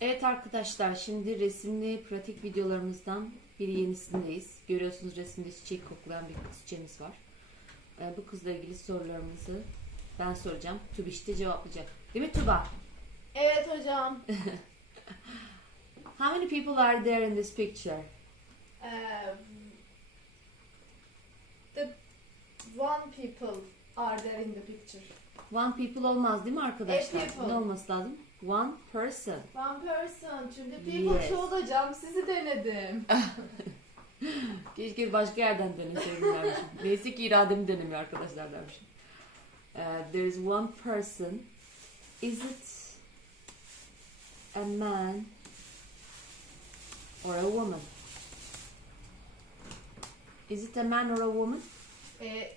Evet arkadaşlar şimdi resimli pratik videolarımızdan bir yenisindeyiz. Görüyorsunuz resimde çiçek koklayan bir çiçeğimiz var. Ee, bu kızla ilgili sorularımızı ben soracağım. Tubiş de cevaplayacak. Değil mi Tuba? Evet hocam. How many people are there in this picture? Eee, the one people are there in the picture. One people olmaz değil mi arkadaşlar? Ne olması lazım? One person. One person. Çünkü people Yes. çoğul hocam. Sizi denedim. Keşke başka yerden deneseydim dermişim. Neyse ki irademi denemiyor arkadaşlar dermişim. Uh, there is one person. Is it a man or a woman? Is it a man or a woman? Eee,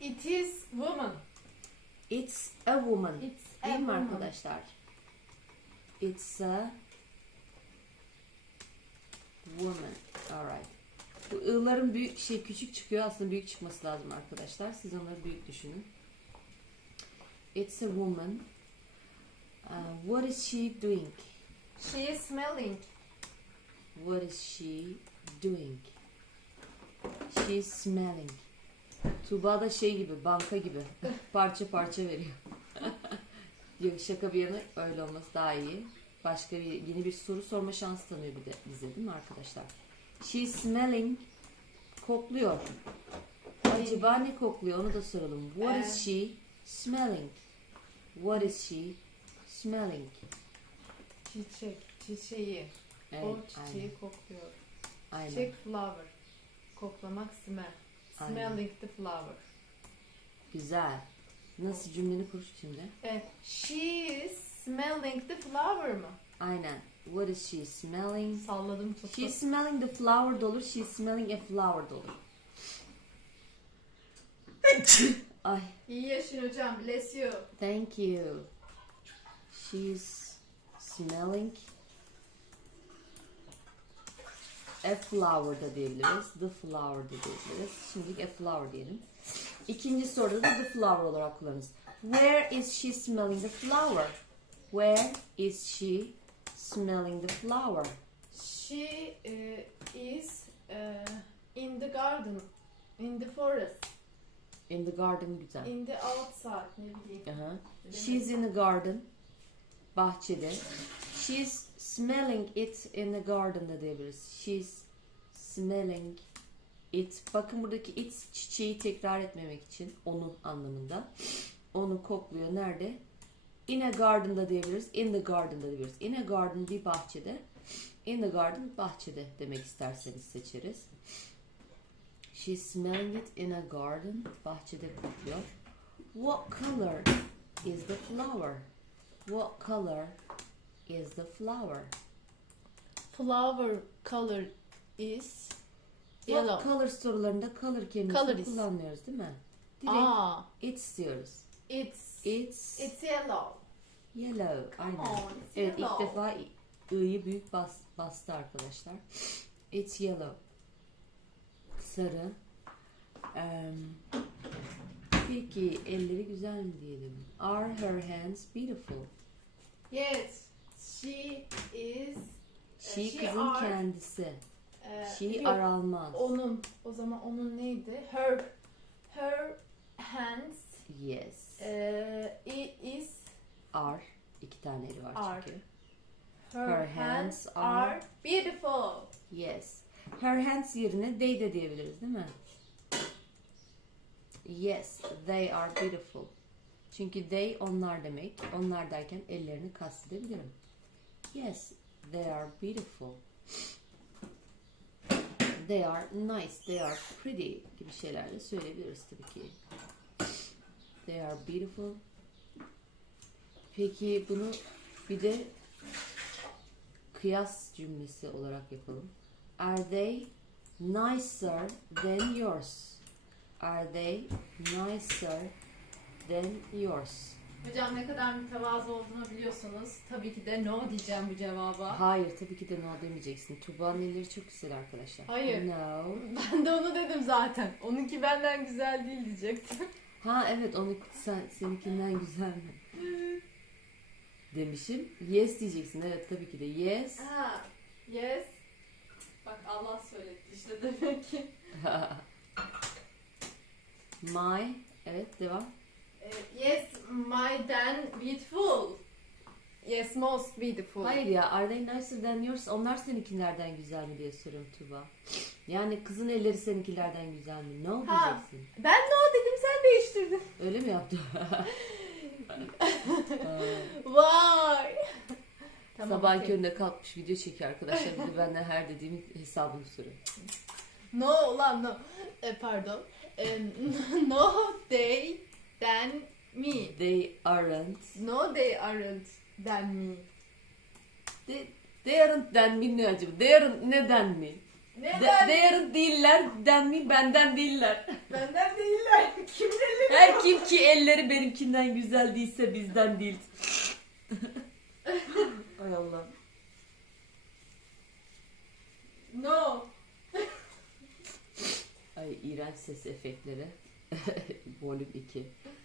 it is woman. It's a woman. It's a Değil mi woman. arkadaşlar? It's a woman. Alright. Bu ı'ların büyük şey küçük çıkıyor. Aslında büyük çıkması lazım arkadaşlar. Siz onları büyük düşünün. It's a woman. Uh, what is she doing? She is smelling. What is she doing? She's smelling. Tuğba da şey gibi, banka gibi. parça parça veriyor. Şaka bir yana öyle olması daha iyi. Başka bir yeni bir soru sorma şansı tanıyor bir de bize değil mi arkadaşlar? She's smelling. Kokluyor. Acaba ne kokluyor onu da soralım. What is she smelling? What is she smelling? Çiçek. Çiçeği. Evet, o aynen. çiçeği kokluyor. aynen. Çiçek flower. Koklamak smell. Aynen. Smelling the flower. Güzel. Nasıl cümleni kur şimdi? She is smelling the flower mı? Aynen. What is she smelling? Salladım tuttu. She's smelling the flower da olur. She's smelling a flower da olur. Ay, İyi yaşın hocam. Bless you. thank you. She's smelling a flower da diyebiliriz. The flower da diyebiliriz. Şimdilik a flower diyelim. İkinci soruda da the flower olarak kullanırız. Where is she smelling the flower? Where is she smelling the flower? She eh, is eh, in the garden. In the forest. In the garden güzel. In the outside. Ne bileyim. Aha. She's in the garden. Bahçede. She's smelling it in the garden da diyebiliriz. She's smelling it. Bakın buradaki it çiçeği tekrar etmemek için onun anlamında. Onu kokluyor. Nerede? In a garden da diyebiliriz. In the garden da diyebiliriz. In a garden bir bahçede. In the garden bahçede demek isterseniz seçeriz. She's smelling it in a garden. Bahçede kokluyor. What color is the flower? What color is the flower? Flower color is yellow. color sorularında color kelimesini Color is- kullanmıyoruz değil mi? Direkt Aa, it's diyoruz. it's It's, it's yellow. yellow. Aynen. on, it's evet ilk yellow. defa i'yi büyük bas, bastı arkadaşlar. It's yellow. Sarı. Em, peki elleri güzel mi diyelim? Are her hands beautiful? Yes, she is. She, She kızın are- kendisi. Eh, She yok, are almaz. Onun. O zaman onun neydi? Her her hands Yes. i- is Are. İki tane eli var Are. çünkü. her, Her hands, hands are, are- beautiful. Yes. Her hands yerine they de diyebiliriz değil mi? Yes, they are beautiful. Çünkü they onlar demek. Onlar derken ellerini kastedebilirim. Yes, they are beautiful. They are nice, they are pretty gibi şeyler de söyleyebiliriz tabii ki. They are beautiful. Peki bunu bir de kıyas cümlesi olarak yapalım. Are they nicer than yours? Are they nicer than yours? Hocam ne kadar mütevazı olduğunu biliyorsunuz. Tabii ki de no diyeceğim bu cevaba. Hayır tabii ki de no demeyeceksin. Tuğba'nın elleri çok güzel arkadaşlar. Hayır. No. Ben de onu dedim zaten. Onunki benden güzel değil diyecektim. Ha evet onu sen, seninkinden güzel mi? demişim. Yes diyeceksin. Evet tabii ki de yes. Ha, yes. Bak Allah söyletti işte demek ki. My. Evet devam. Ee, yes, my then beautiful. Yes, most beautiful. Hayır ya are they nicer than yours? Onlar seninkilerden güzel mi diye soruyorum Tuba. Yani kızın elleri seninkilerden güzel mi? Ne oldu Ha. diyeceksin? Ben no dedim sen değiştirdin. Öyle mi yaptı? Vay. Sabah okey. köründe kalkmış video çekiyor arkadaşlar. Bir de benden her dediğimin hesabını soruyor. No ulan no. E, pardon. E, no they than me. They aren't. No they aren't than me. They, they aren't den mi ne acaba? They aren't neden mi? Neden? De, they aren't değiller den mi benden değiller. Benden değiller. Kimleri? Her kim ki elleri benimkinden güzel değilse bizden değil. Ay Allah. No. Ay iğrenç ses efektleri. Volüm 2.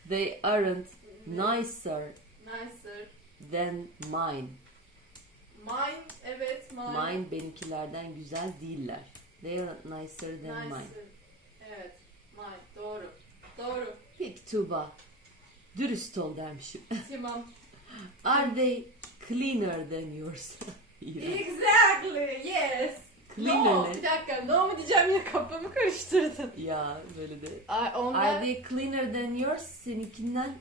They aren't nicer Nicer. than mine. Mine evet mine. Mine benimkilerden güzel değiller. They aren't nicer than mine. Nicer. Evet. Mine. Doğru. Doğru. Peki Tuğba. Dürüst ol dermişim. Tamam. Are they cleaner than yours? İğrenç. exactly. Yes. Cleaner no. ne? Bir dakika. No mu diyeceğim ya kafamı karıştırdın. Ya böyle de. Ay, onlar... Are they cleaner than yours? Seninkinden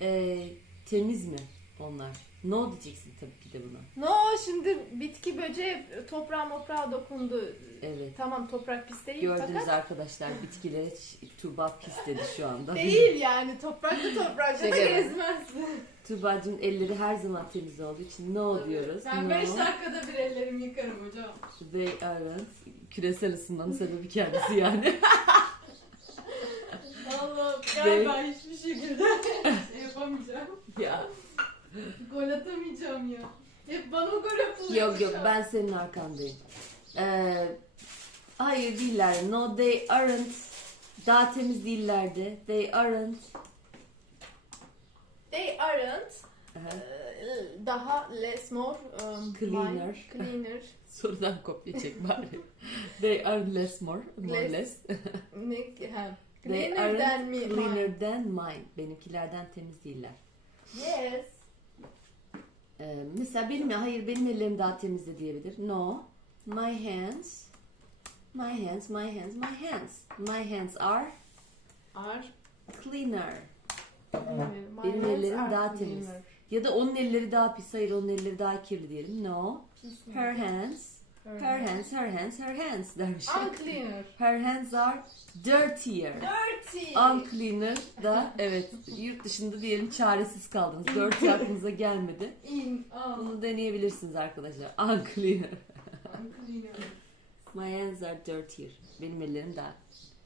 e, temiz mi onlar? No diyeceksin tabii ki de buna. No şimdi bitki böceği toprağa moprağa dokundu. Evet. Tamam toprak pis değil Gördünüz fakat arkadaşlar bitkilere Tuğba pis dedi şu anda. değil yani toprakta toprakta da gezmez. Tuğba'cığım elleri her zaman temiz olduğu için no diyoruz. Ben no. 5 dakikada bir ellerimi yıkarım They aren't. Küresel ısınmanın sebebi kendisi yani. Allah Ve- galiba hiçbir şekilde şey yapamayacağım. ya. Gol atamayacağım ya. Hep bana gol atılıyor. Yok yok ben senin arkandayım. Ee, hayır değiller. No they aren't. Daha temiz değillerdi. They aren't. They aren't Aha. e, daha less more um, Cleaner. mine, cleaner. Sorudan kopya çek bari. they are less more. More Less. less. ne, ha. They Cleaner aren't than me. cleaner than mine. Benimkilerden temiz değiller. Yes. Ee, mesela benim hayır benim ellerim daha temiz de diyebilir. No. My hands. My hands, my hands, my hands. My hands are Are. cleaner. My Benim ellerim daha temiz. Ya da onun elleri daha pis, hayır onun elleri daha kirli diyelim. No. Her hands, her hands, her hands, her hands dermiş. Uncleaner. Her hands are dirtier. Dirty. Uncleaner da evet yurt dışında diyelim çaresiz kaldınız. Dirty aklınıza gelmedi. In. Bunu deneyebilirsiniz arkadaşlar. Uncleaner. Uncleaner. My hands are dirtier. Benim ellerim daha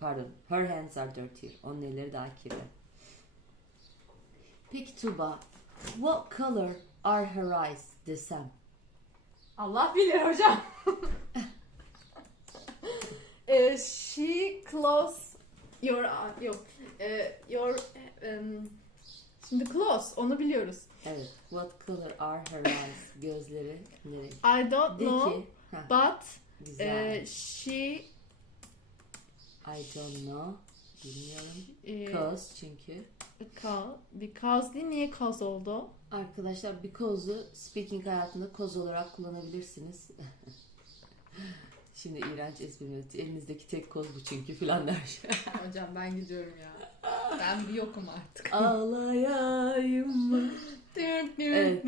pardon. Her hands are dirtier. Onun elleri daha kirli. Peki Tuba, what color are her eyes desem? Allah bilir hocam. Eh, she close your yok. Eh, your em, şimdi close onu biliyoruz. Evet. What color are her eyes? Gözleri ne renk? I don't De know ki. But güzel. eh, she I don't know. Bilmiyorum. eh, Cause çünkü. Ka- because değil niye cause oldu? Arkadaşlar because'u speaking hayatında cause olarak kullanabilirsiniz. Şimdi iğrenç esprim Elinizdeki tek koz bu çünkü filan der. Hocam ben gidiyorum ya. Ben bir yokum artık. Ağlayayım evet.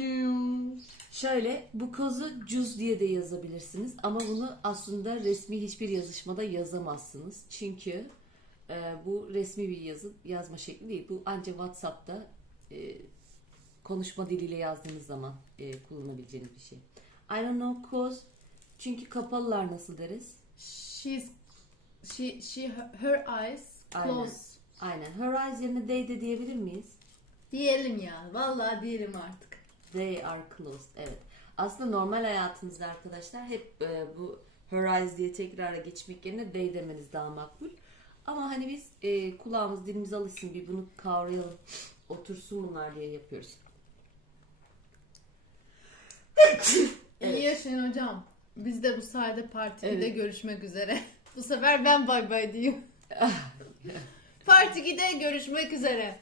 Şöyle bu kozu cüz diye de yazabilirsiniz ama bunu aslında resmi hiçbir yazışmada yazamazsınız. Çünkü e, bu resmi bir yazı yazma şekli değil. Bu ancak WhatsApp'ta e, konuşma diliyle yazdığınız zaman e, kullanabileceğiniz bir şey. I don't know cause çünkü kapalılar nasıl deriz? She's she she her eyes Aynen. close. Aynen. Her eyes yerine they de diyebilir miyiz? Diyelim ya. Vallahi diyelim artık. They are closed. Evet. Aslında normal hayatınızda arkadaşlar hep e, bu her eyes diye tekrara geçmek yerine they demeniz daha makbul. Ama hani biz e, kulağımız dilimiz alışsın bir bunu kavrayalım. Otursun bunlar diye yapıyoruz. Evet. İyi yaşayın hocam. Biz de bu sade partide evet. görüşmek üzere. bu sefer ben bay bay diyeyim. Ah, Partigide görüşmek üzere.